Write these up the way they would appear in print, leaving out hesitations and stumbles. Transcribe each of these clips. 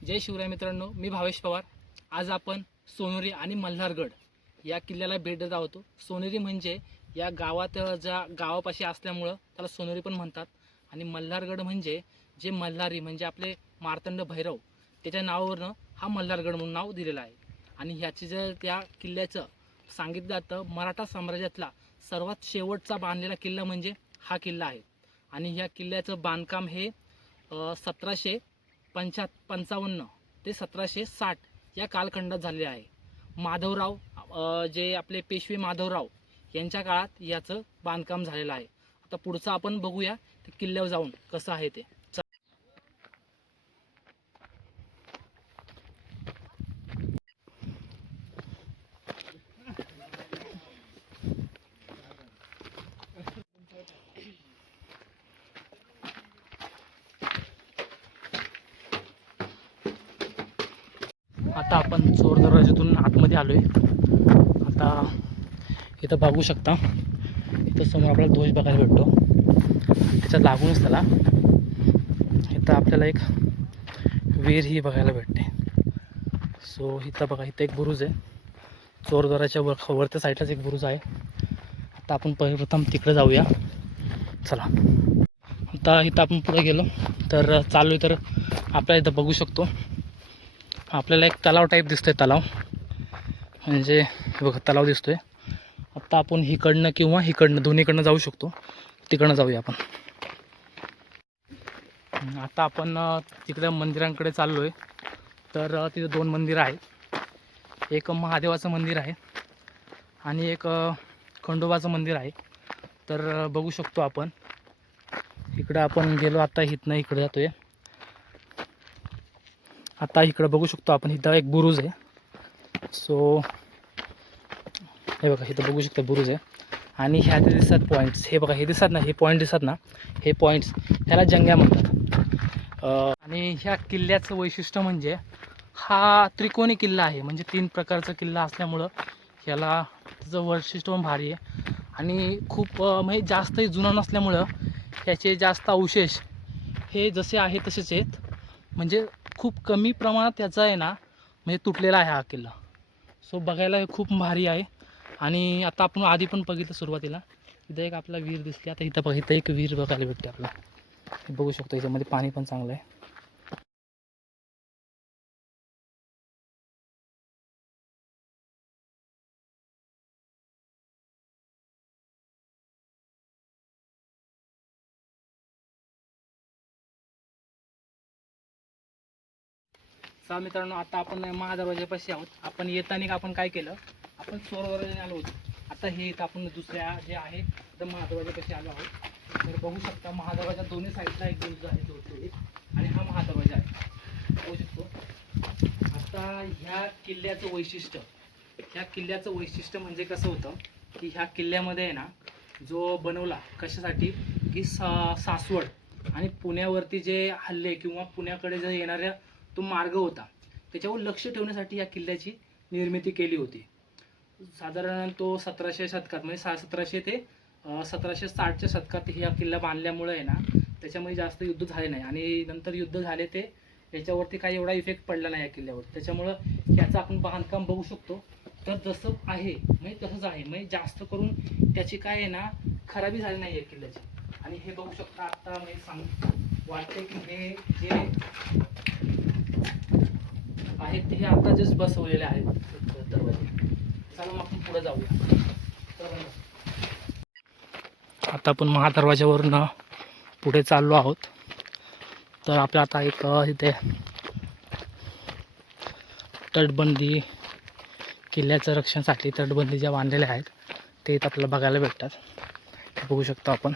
जय शिवराय मित्रांनो, मी भावेश पवार। आज आपण सोनेरी आणि मल्हारगड या किल्ल्याला भेट देत आहोत। सोनेरी म्हणजे या गावात ज्या गावापाशी असल्यामुळं त्याला सोनेरी पण म्हणतात आणि मल्हारगड म्हणजे जे मल्हारी म्हणजे आपले मार्तंड भैरव त्याच्या नावावरून हा मल्हारगड म्हणून नाव दिलेलं आहे। आणि ह्याची जर त्या किल्ल्याचं सांगितलं जातं मराठा साम्राज्यातला सर्वात शेवटचा बांधलेला किल्ला म्हणजे हा किल्ला आहे। आणि ह्या किल्ल्याचं बांधकाम हे 1755 ते 1760 या कालखंडात झालेले आहे। माधवराव जे आपले पेशवे माधवराव यांच्या काळात याचं बांधकाम झालेलं आहे। आता पुढचं आपण बघूया ते किल्ल्यावर जाऊन कसं आहे ते। आता आपण चोर दरवाजातून आतमध्ये आलोय। आता इथं बघू शकता, इथं समोर आपल्याला ध्वज बघायला भेटतो। त्याच्या लागूनच त्याला इथं आपल्याला एक विहीर ही बघायला भेटते। सो इथं बघा, इथं एक बुरुज आहे। चोर दरवाजाच्या वरच्या साईडलाच एक बुरुज आहे। आता आपण प्रथम तिकडे जाऊया, चला। आता इथं आपण पुढे गेलो तर चालू तर आपल्या इथं बघू शकतो आपल्याला एक तलाव टाईप दिसतोय। तलाव म्हणजे बघा, तलाव दिसतोय। आता आपण हिकडनं किंवा हिकडनं दोन्हीकडनं जाऊ शकतो। तिकडनं जाऊया आपण। आता आपण तिकडे मंदिरांकडे चाललोय। तर तिथे दोन मंदिरं आहेत। एक महादेवाचं मंदिर आहे आणि एक खंडोबाचं मंदिर आहे। तर बघू शकतो आपण इकडं आपण गेलो, आता इथनं इकडे जातोय। आता इकडं बघू शकतो आपण, इथं एक बुरुज आहे। सो हे बघा, इथं बघू शकता बुरुज आहे आणि ह्या ते दिसतात पॉईंट्स। हे बघा, हे दिसतात ना, हे पॉईंट दिसतात ना, हे पॉईंट्स ह्याला जंग्या म्हणतात। आणि ह्या किल्ल्याचं वैशिष्ट्य म्हणजे हा त्रिकोणी किल्ला आहे। म्हणजे 3 प्रकारचा किल्ला असल्यामुळं ह्याला त्याचं वैशिष्ट्य पण भारी आहे। आणि खूप म्हणजे जास्तही जुना नसल्यामुळं ह्याचे जास्त अवशेष हे जसे आहे तसेच आहेत। म्हणजे खूप कमी प्रमाणात त्याचा आहे ना, म्हणजे तुटलेला आहे हा किल्ला। सो बघायला खूप भारी आहे। आणि आता आपण आधी पण बघितलं सुरुवातीला, इथं एक आपला विहीर दिसली। आता इथं इथं एक विहीर बघायला भेटते आपल्याला। बघू शकतो याच्यामध्ये पाणी पण चांगलं आहे। चला मित्रांनो, आता आपण महादरवाजापाशी आहोत। आपण येताना आपण काय केलं, आपण चोर दरवाजाने आलो होतो। आता हे इथं आपण दुसऱ्या जे आहे तर महादरवाजापाशी आलो आहोत। तर बघू शकता महादरवाजा दोन्ही साईडला एक बुरुज आहे जोडलेली आणि हा महादरवाजा आहे, बघू शकतो। आता ह्या किल्ल्याचं वैशिष्ट्य म्हणजे कसं होतं की ह्या किल्ल्यामध्ये आहे ना, जो बनवला कशासाठी की सासवड आणि पुण्यावरती जे हल्ले किंवा पुण्याकडे जे येणाऱ्या तो मार्ग होता त्याच्यावर लक्ष ठेवण्यासाठी या किल्ल्याची निर्मिती केली होती। साधारण तो 1700 शतकात म्हणजे 1700 ते 1760च्या शतकात हा किल्ला बांधल्यामुळे आहे ना, त्याच्यामध्ये जास्त युद्ध झाले नाही आणि नंतर युद्ध झाले ते त्याच्यावरती काही एवढा इफेक्ट पडला नाही या किल्ल्यावर। त्याच्यामुळं याचं आपण बांधकाम बघू शकतो तर जसं आहे म्हणजे तसंच आहे, म्हणजे जास्त करून त्याची काय आहे ना खराबी झाली नाही आहे किल्ल्याची। आणि हे बघू शकता, आता मी वाटते की हे जे आहेत हे आता जस्ट बसवलेले आहेत दरवाजे। चला मग आपण पुढे जाऊया। आता आपण महादरवाज्यावरून पुढे चाललो आहोत। तर आपल्या आता एक इथे तटबंदी, किल्ल्याचं रक्षणासाठी तटबंदी ज्या बांधलेल्या आहेत ते इथं आपल्याला बघायला भेटतात। बघू शकतो आपण।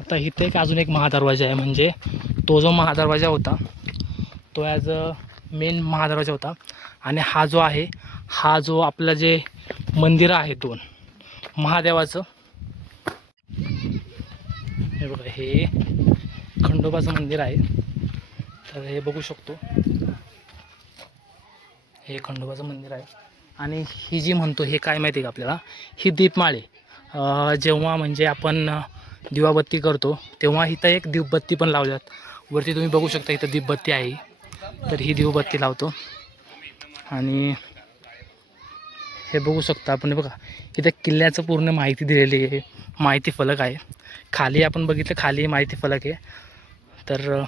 आता इथे एक अजून एक महादरवाजा आहे, म्हणजे तो जो महादरवाजा होता तो ॲज अ मेन महादरवाजा होता। आणि हा जो आहे, हा जो आपलं जे मंदिर आहे दोन महादेवाचं, हे बघा, हे खंडोबाचं मंदिर आहे। तर हे बघू शकतो, हे खंडोबाचं मंदिर आहे। आणि ही जी म्हणतो हे काय माहिती आहे का आपल्याला, ही दीपमाळे जेव्हा म्हणजे आपण दिवाबत्ती करतो तेव्हा इथं एक दीपबत्ती पण लावतात। वरती तुम्ही बघू शकता इथं दीपबत्ती आहे, तर ही दिवबत्ती लावतो. आणि हे बघू शकता आपण, बघा इथं किल्ल्याचं पूर्ण माहिती दिलेली आहे, माहिती फलक आहे. खाली आपण बघितलं, खाली माहिती फलक आहे. तर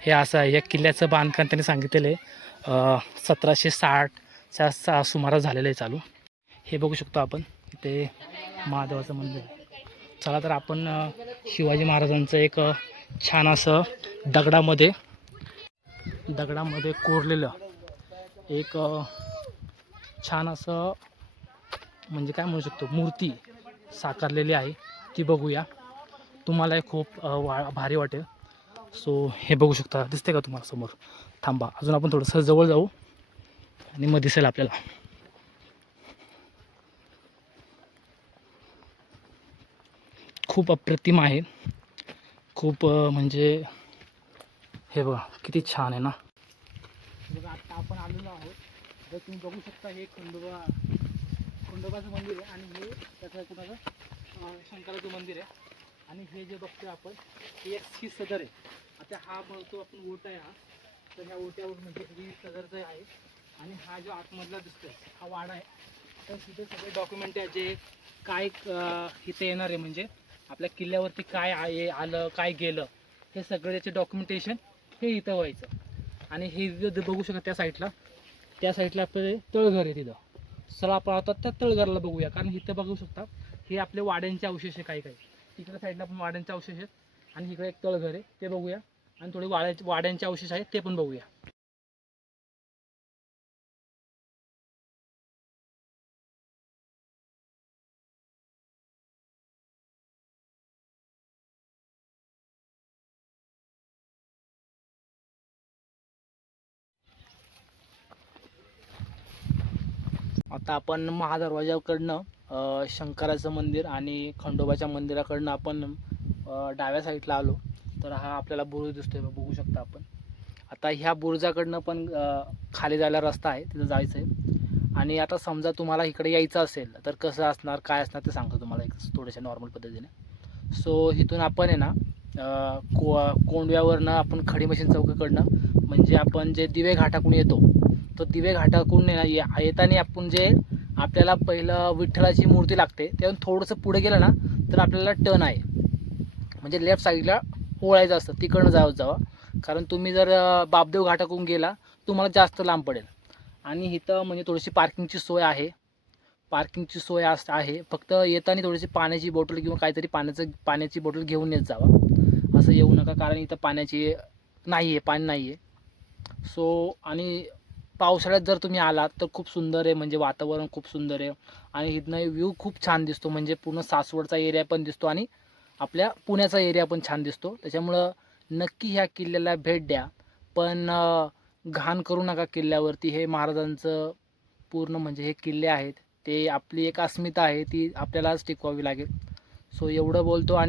हे असं आहे, या किल्ल्याचं बांधकाम त्यांनी सांगितलेलं आहे 1760च्या सुमारास झालेलं आहे चालू. हे बघू शकतो आपण इथे महादेवाचं मंदिर. चला तर आपण शिवाजी महाराजांचं एक छान असं दगडामध्ये कोरलेलं एक छान असं म्हणजे काय म्हणू शकतो मूर्ती साकारलेली आहे, ती बघूया. तुम्हाला हे खूप भारी वाटेल. सो हे बघू शकता, दिसते का तुम्हाला समोर? थांबा, अजून आपण थोडंसं जवळ जाऊ आणि मग दिसेल आपल्याला. खूप अप्रतिम आहे, खूप म्हणजे हे बघा किती छान आहे ना. बघा आता आपण आलेलो आहोत, तर तुम्ही बघू शकता हे खंडोबाचं मंदिर आहे. आणि हे त्याचं कुणाचं शंकराचं मंदिर आहे. आणि हे जे बघतोय आपण हे एक ही सदर आहे. आता हा बघतो आपण ओटा आहे हा, तर ह्या ओट्यावर म्हणजे ही सदरचं आहे. आणि हा जो आतमधला दिसतोय हा वाडा आहे. तर तिथे सगळे डॉक्युमेंट आहे, जे काय इथे येणार आहे, म्हणजे आपल्या किल्ल्यावरती काय आहे आलं काय गेलं हे सगळं त्याचे डॉक्युमेंटेशन हे इथं व्हायचं. आणि हे जे बघू शकता त्या साईडला आपलं तळघर आहे तिथं. चला आपण आता त्या तळघराला बघूया, कारण इथं बघू शकता हे आपले वाड्यांचे अवशेष आहे. काही इकडे साईडला पण वाड्यांचे अवशेष आहेत, आणि इकडे एक तळघर आहे ते बघूया. आणि थोडे वाड्यांचे अवशेष आहेत ते पण बघूया. आता आपण महादरवाजाकडनं शंकराचं मंदिर आणि खंडोबाच्या मंदिराकडनं आपण डाव्या साईडला आलो. तर हा आपल्याला बुरुज दिसतोय, बघू शकता आपण. आता ह्या बुरुजाकडनं पण खाली जायला रस्ता आहे, तिथं जायचं आहे. आणि आता समजा तुम्हाला इकडे यायचं असेल तर कसं असणार काय असणार ते सांगतो तुम्हाला एक थोड्याशा नॉर्मल पद्धतीने. सो इथून आपण आहे ना कोंडव्यावरनं आपण खडी मशीन चौकाकडनं, म्हणजे आपण जे दिवे घाटाकडून येतो, तो दिवे घाटाकडून येताना आपण जे आपल्याला पहिलं विठ्ठलाची मूर्ती लागते, त्यातून थोडंसं पुढे गेलं ना तर आपल्याला टर्न आहे, म्हणजे लेफ्ट साईडला वळायचं असतं, तिकडनं जावं. कारण तुम्ही जर बापदेव घाटाकडून गेला तुम्हाला जास्त लांब पडेल. आणि इथं म्हणजे थोडीशी पार्किंगची सोय आहे, आहे. फक्त येताना थोडीशी पाण्याची बॉटल किंवा काहीतरी पाण्याची बॉटल घेऊन येत जावा. असं येऊ नका, कारण इथं पाणी नाही आहे. सो आणि पावसाळ्यात जर तुम्ही आलात तर खूप सुंदर आहे, म्हणजे वातावरण खूप सुंदर आहे. आणि इथनं व्ह्यू खूप छान दिसतो, म्हणजे पूर्ण सासवडचा एरिया पण दिसतो आणि आपल्या पुण्याचा एरिया पण छान दिसतो. त्याच्यामुळं नक्की ह्या किल्ल्याला भेट द्या. पण घाण करू नका किल्ल्यावरती. हे महाराजांचं पूर्ण म्हणजे हे किल्ले आहेत, ते आपली एक अस्मिता आहे, ती आपल्यालाच टिकवावी लागेल. सो एवढं बोलतो आणि